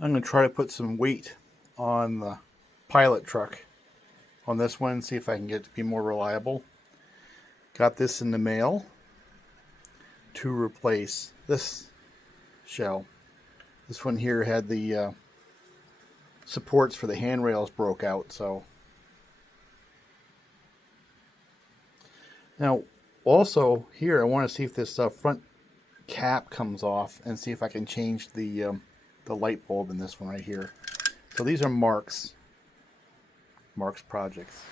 I'm going to try to put some weight on the pilot truck on this one, see if I can get it to be more reliable. Got this in the mail to replace this shell. This one here had the supports for the handrails broke out, so. Now, also here, I want to see if this front cap comes off and see if I can change the light bulb in this one right here. So these are Marx projects.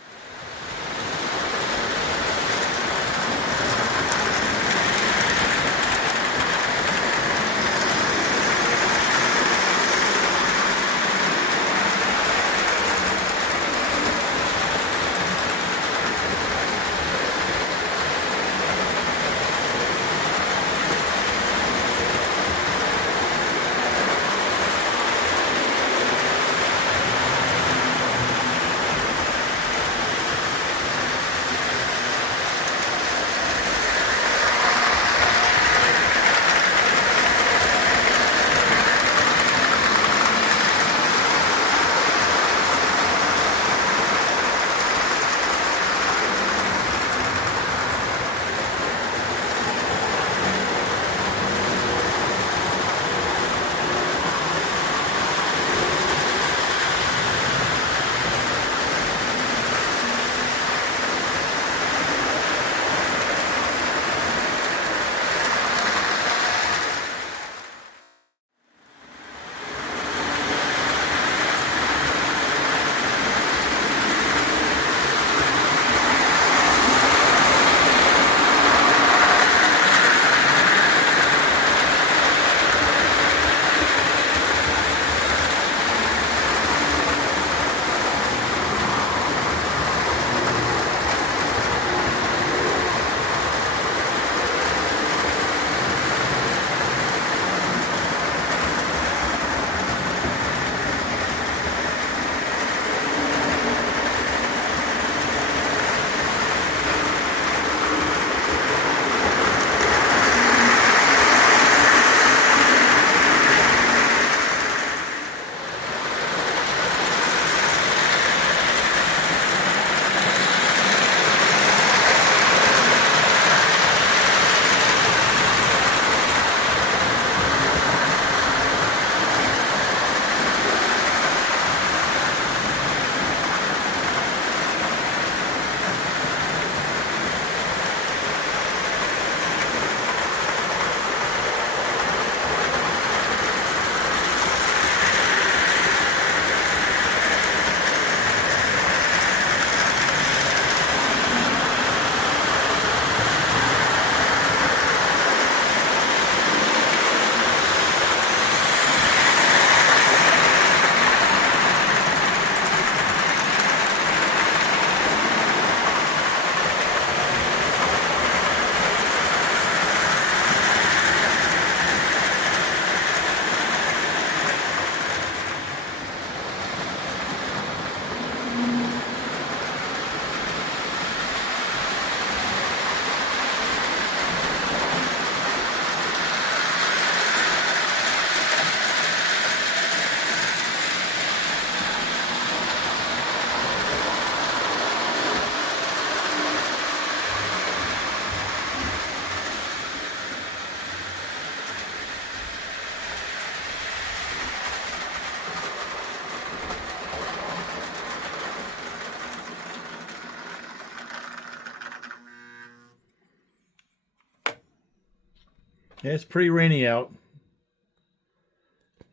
Yeah, it's pretty rainy out.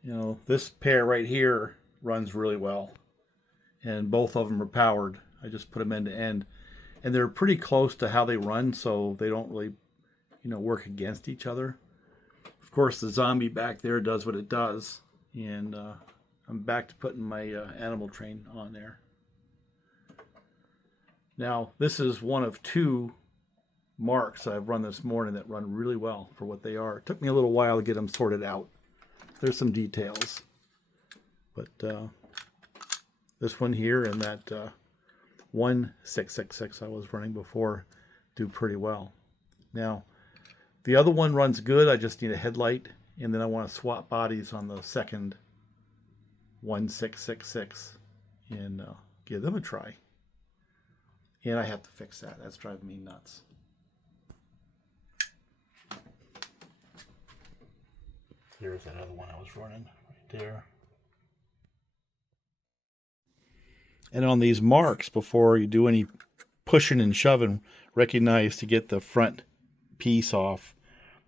You know, this pair right here runs really well, and both of them are powered. I just put them end to end, and they're pretty close to how they run, so they don't really, work against each other. Of course, the zombie back there does what it does, and I'm back to putting my animal train on there. Now, this is one of two Marks I've run this morning that run really well for what they are. It took me a little while to get them sorted out. There's some details, but this one here and that 1666 I was running before do pretty well. Now, the other one runs good. I just need a headlight, and then I want to swap bodies on the second 1666 and give them a try. And I have to fix that. That's driving me nuts. Here's that other one I was running right there. And on these marks, before you do any pushing and shoving, recognize to get the front piece off,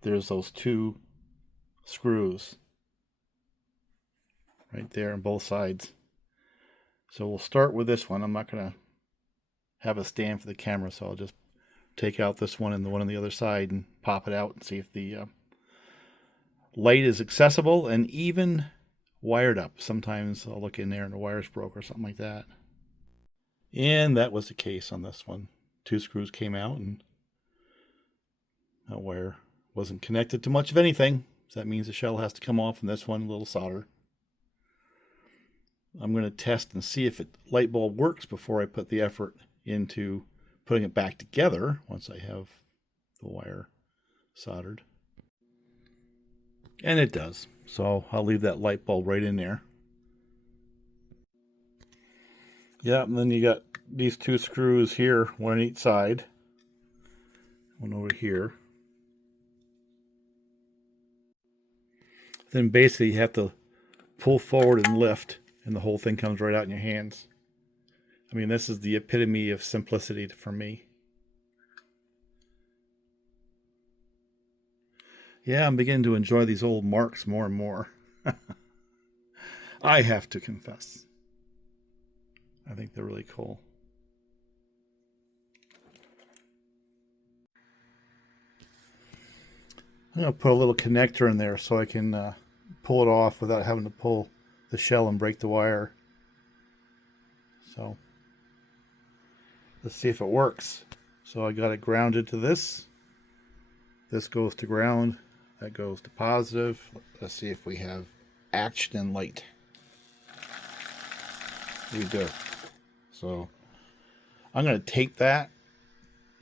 there's those 2 screws right there on both sides. So we'll start with this one. I'm not going to have a stand for the camera, so I'll just take out this one and the one on the other side and pop it out and see if the light is accessible and even wired up. Sometimes I'll look in there and the wire's broke or something like that. And that was the case on this one. 2 screws came out and that wire wasn't connected to much of anything. So that means the shell has to come off, and this one, a little solder. I'm going to test and see if the light bulb works before I put the effort into putting it back together once I have the wire soldered. And it does. So I'll leave that light bulb right in there. Yeah, and then you got these 2 screws here, one on each side. One over here. Then basically you have to pull forward and lift, and the whole thing comes right out in your hands. I mean, this is the epitome of simplicity for me. Yeah, I'm beginning to enjoy these old Marx more and more. I have to confess. I think they're really cool. I'm going to put a little connector in there so I can pull it off without having to pull the shell and break the wire. So let's see if it works. So I got it grounded to this. This goes to ground. That goes to positive. Let's see if we have action and light. We do. So I'm going to take that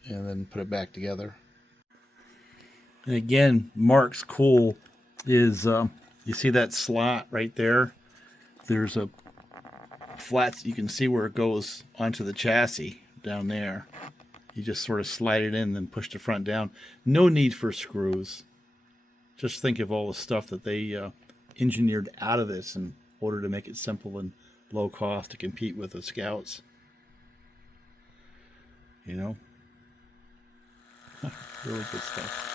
and then put it back together. And again, Mark's cool is, you see that slot right there? There's a flat, you can see where it goes onto the chassis down there. You just sort of slide it in, then push the front down. No need for screws. Just think of all the stuff that they engineered out of this in order to make it simple and low cost to compete with the Scouts. You know? Really good stuff.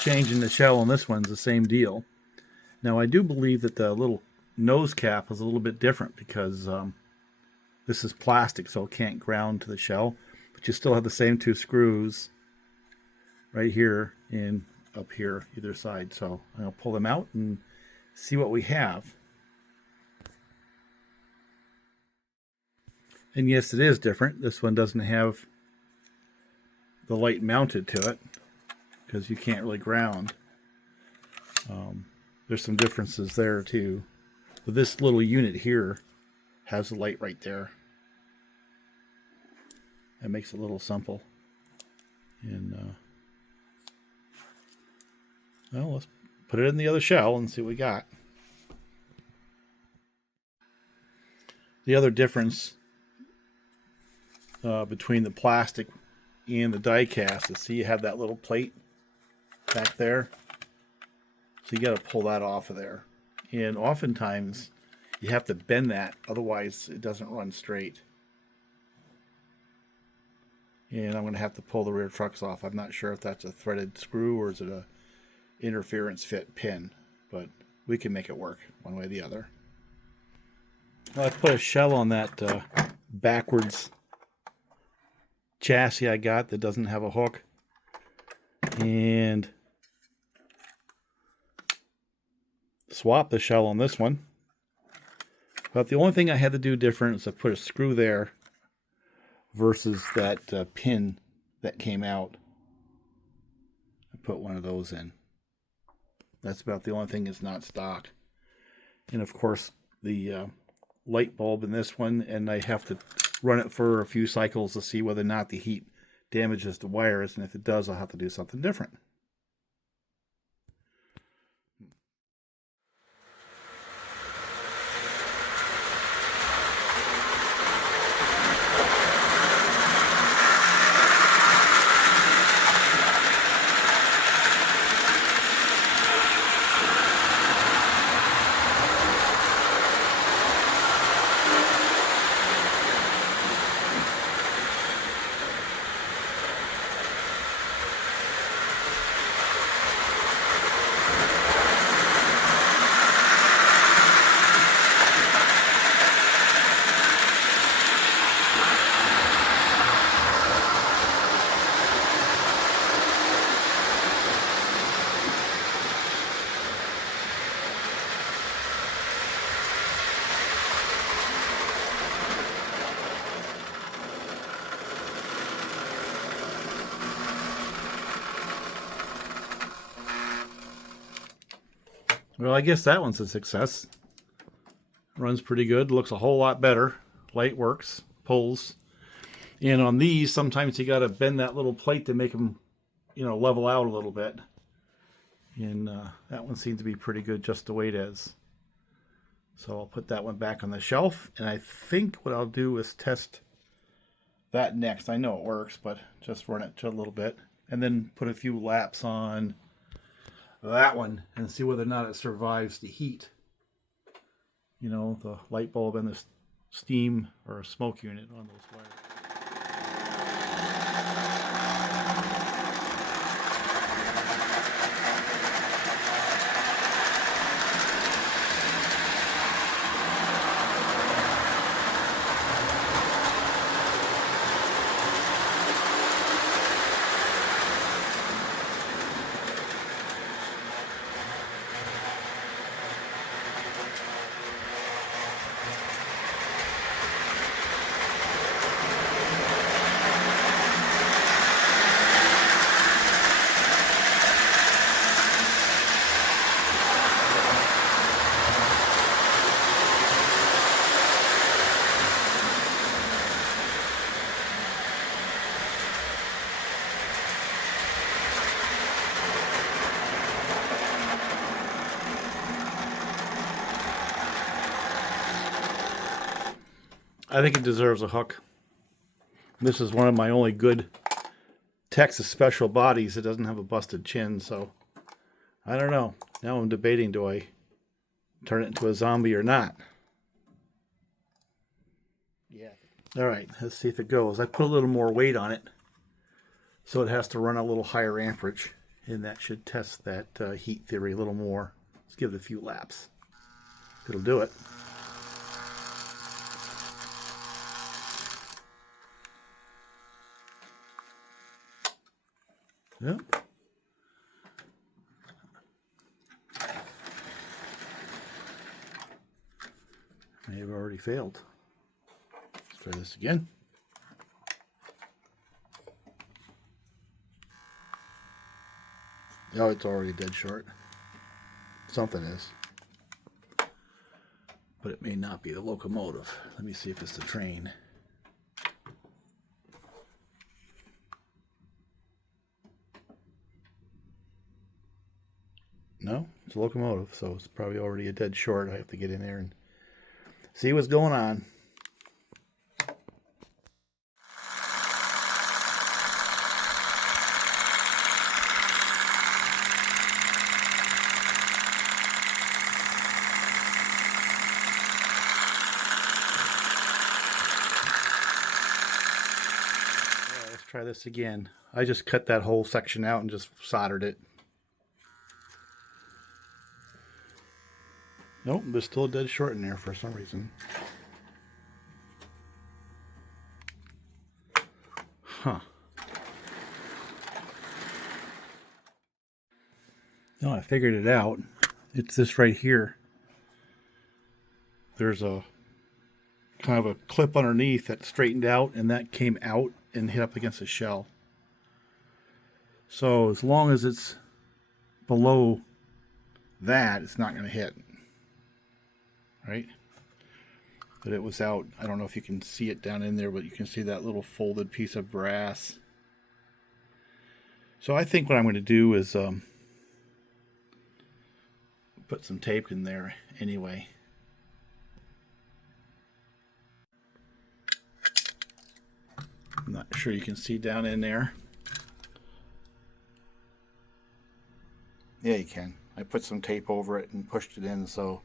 Changing the shell on this one's the same deal. Now I do believe that the little nose cap is a little bit different because this is plastic, so it can't ground to the shell, but you still have the same 2 screws right here and up here either side. So I'll pull them out and see what we have. And yes, it is different. This one doesn't have the light mounted to it because you can't really ground. There's some differences there too. But this little unit here has the light right there. That makes it a little simple. And well, let's put it in the other shell and see what we got. The other difference between the plastic and the die cast is, see, you have that little plate back there. So you got to pull that off of there. And oftentimes you have to bend that, otherwise it doesn't run straight. And I'm going to have to pull the rear trucks off. I'm not sure if that's a threaded screw or is it a interference fit pin, but we can make it work one way or the other. Well, I put a shell on that backwards chassis I got that doesn't have a hook, and swap the shell on this one. But the only thing I had to do different is I put a screw there versus that pin that came out. I put one of those in. That's about the only thing that's not stock. And of course, the light bulb in this one, and I have to run it for a few cycles to see whether or not the heat damages the wires, and if it does, I'll have to do something different. Well, I guess that one's a success. Runs pretty good. Looks a whole lot better. Light works. Pulls. And on these, sometimes you got to bend that little plate to make them, level out a little bit. And that one seems to be pretty good just the way it is. So I'll put that one back on the shelf. And I think what I'll do is test that next. I know it works, but just run it to a little bit. And then put a few laps on that one and see whether or not it survives the heat. The light bulb and the steam or smoke unit on those wires. I think it deserves a hook. This is one of my only good Texas special bodies that doesn't have a busted chin, so I don't know. Now I'm debating, do I turn it into a zombie or not? Yeah. All right, let's see if it goes. I put a little more weight on it, so it has to run a little higher amperage, and that should test that heat theory a little more. Let's give it a few laps. It'll do it. Yep. May have already failed. Let's try this again. Oh, it's already dead short. Something is. But it may not be the locomotive. Let me see if it's the train. No, it's a locomotive, so it's probably already a dead short. I have to get in there and see what's going on. Let's try this again. I just cut that whole section out and just soldered it. Nope, there's still a dead short in there for some reason. Huh. No, I figured it out. It's this right here. There's a kind of a clip underneath that straightened out, and that came out and hit up against the shell. So as long as it's below that, it's not going to hit. Right? But it was out. I don't know if you can see it down in there, but you can see that little folded piece of brass. So I think what I'm going to do is put some tape in there anyway. I'm not sure you can see down in there. Yeah, you can. I put some tape over it and pushed it in, so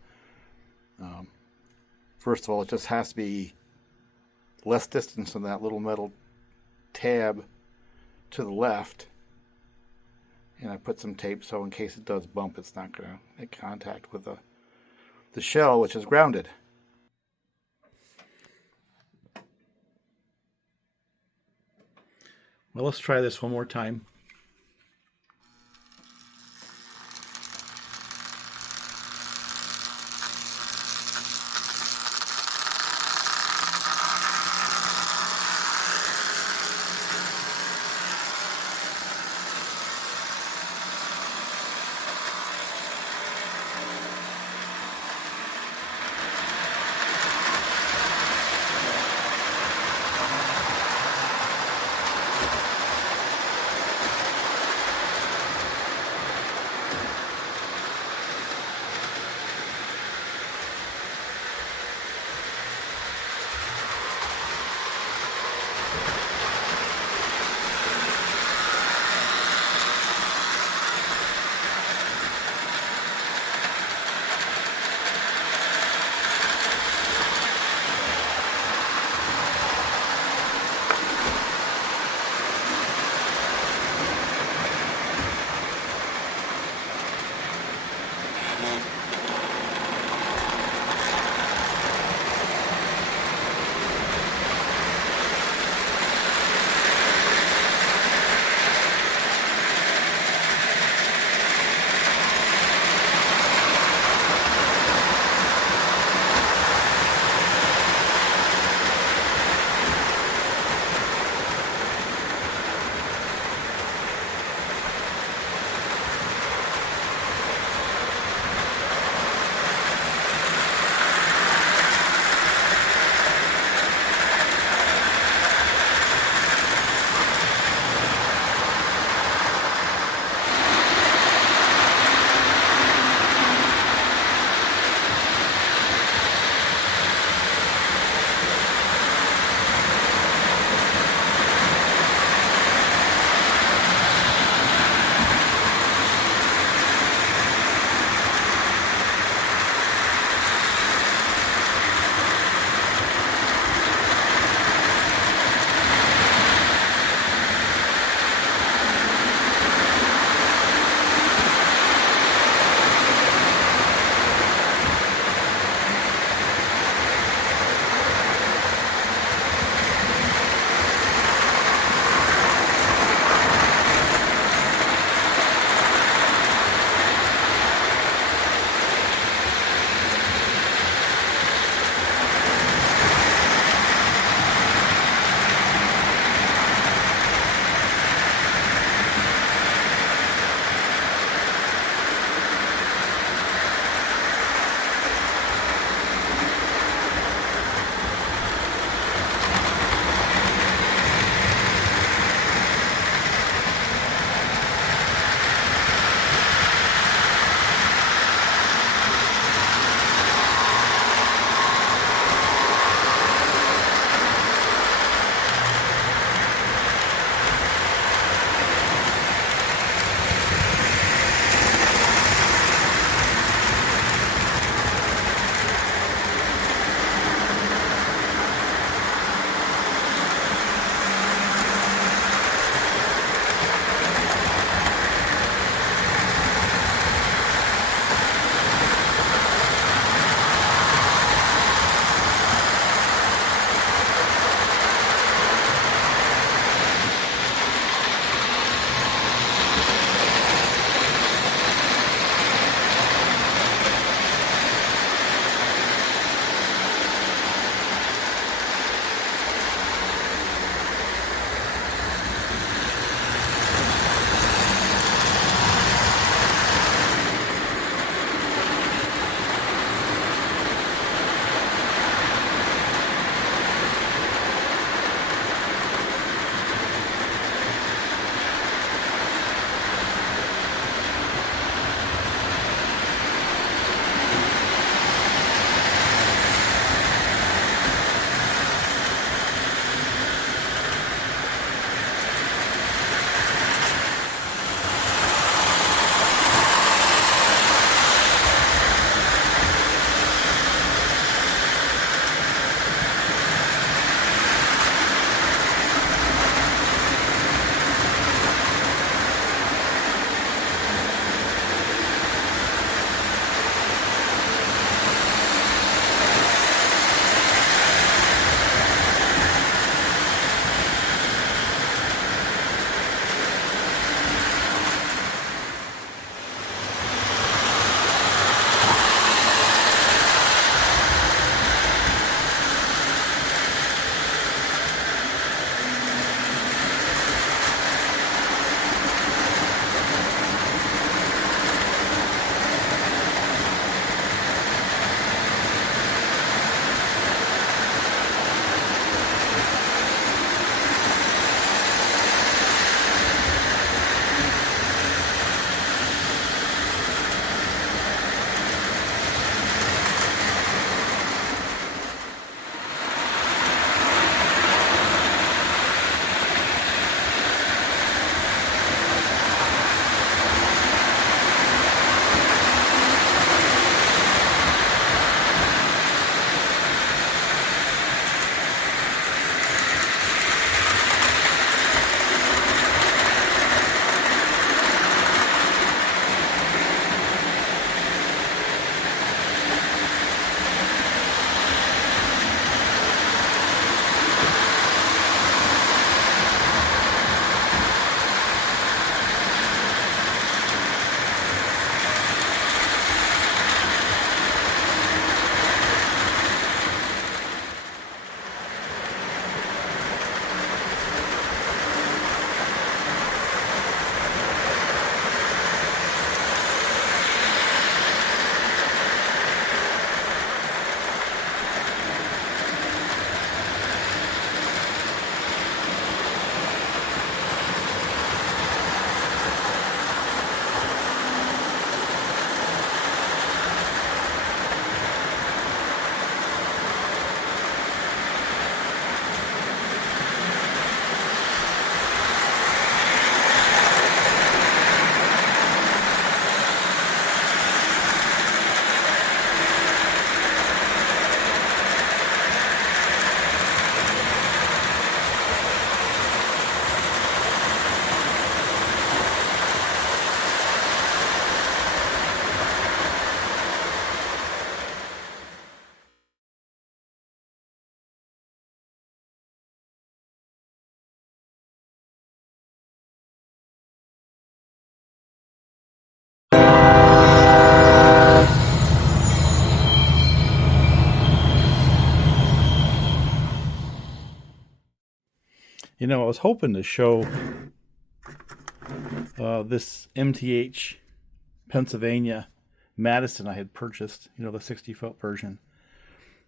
first of all, it just has to be less distance than that little metal tab to the left. And I put some tape so in case it does bump, it's not going to make contact with the shell, which is grounded. Well, let's try this one more time. You know, I was hoping to show this MTH Pennsylvania Madison I had purchased, you know, the 60-foot version.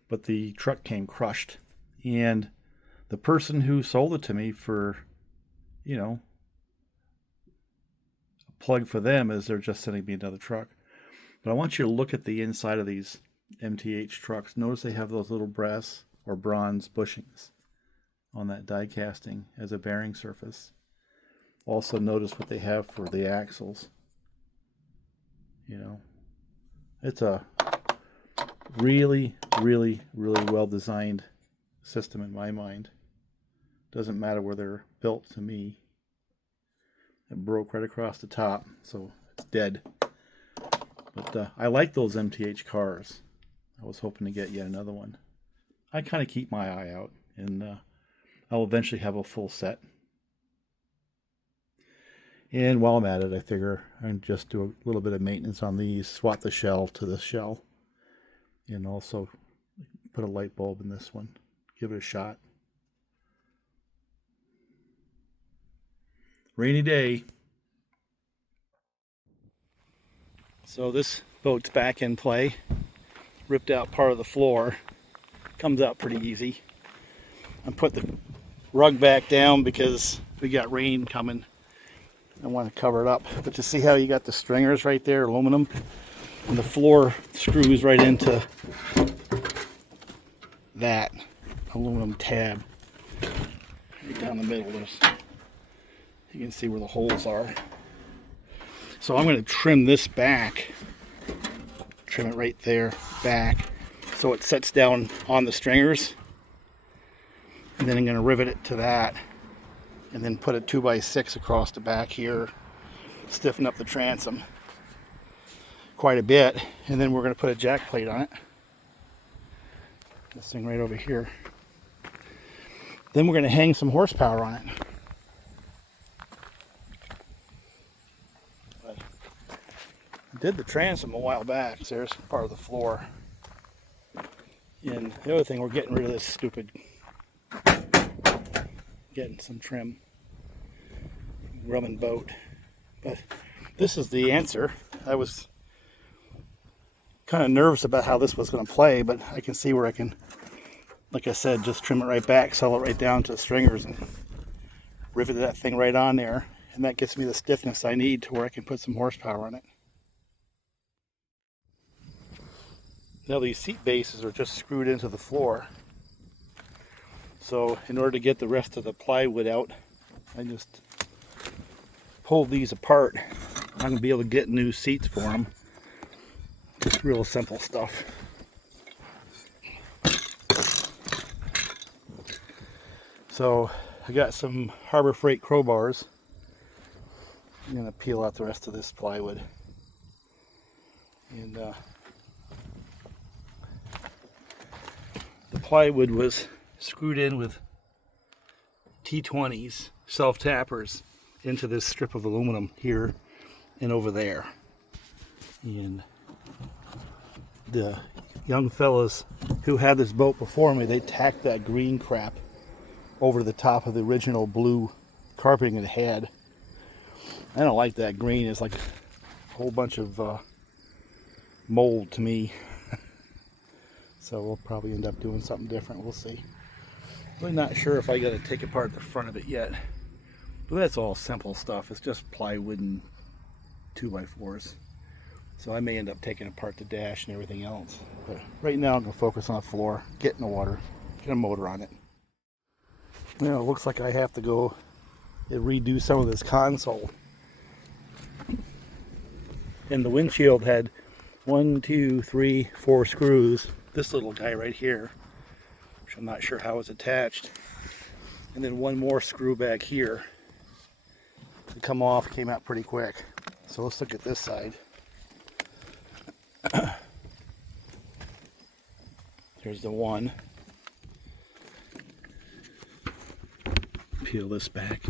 But the truck came crushed. And the person who sold it to me for, you know, a plug for them is they're just sending me another truck. But I want you to look at the inside of these MTH trucks. Notice they have those little brass or bronze bushings on that die casting as a bearing surface. Also notice what they have for the axles. You know, it's a really, really, really well designed system in my mind. Doesn't matter where they're built to me. It broke right across the top, so it's dead. But I like those MTH cars. I was hoping to get yet another one. I kind of keep my eye out, and I'll eventually have a full set. And while I'm at it, I figure I can just do a little bit of maintenance on these, swap the shell to this shell, and also put a light bulb in this one. Give it a shot. Rainy day. So this boat's back in play. Ripped out part of the floor. Comes out pretty easy. I put the rug back down because we got rain coming. I want to cover it up. But you see how you got the stringers right there, aluminum? And the floor screws right into that aluminum tab. Right down the middle. You can see where the holes are. So I'm going to trim this back. Trim it right there, back, so it sets down on the stringers. And then I'm going to rivet it to that. And then put a 2x6 across the back here. Stiffen up the transom quite a bit. And then we're going to put a jack plate on it. This thing right over here. Then we're going to hang some horsepower on it. But I did the transom a while back. So there's part of the floor. And the other thing, we're getting rid of this stupid, getting some trim, rubbing boat. But this is the answer. I was kind of nervous about how this was going to play, but I can see where I can, like I said, just trim it right back, sell it right down to the stringers, and rivet that thing right on there. And that gets me the stiffness I need to where I can put some horsepower on it. Now these seat bases are just screwed into the floor. So in order to get the rest of the plywood out, I just pulled these apart. I'm going to be able to get new seats for them. Just real simple stuff. So I got some Harbor Freight crowbars. I'm going to peel out the rest of this plywood. And the plywood was screwed in with T20s, self-tappers, into this strip of aluminum here and over there. And the young fellas who had this boat before me, they tacked that green crap over the top of the original blue carpeting it had. I don't like that green. It's like a whole bunch of mold to me. So we'll probably end up doing something different. We'll see. Really not sure if I got to take apart the front of it yet. But that's all simple stuff. It's just plywood and 2x4s. So I may end up taking apart the dash and everything else. But right now I'm going to focus on the floor, get in the water, get a motor on it. Well, it looks like I have to go and redo some of this console. And the windshield had 1, 2, 3, 4 screws. This little guy right here, which I'm not sure how it's attached. And then one more screw back here. To come off, came out pretty quick. So let's look at this side. There's the one. Peel this back.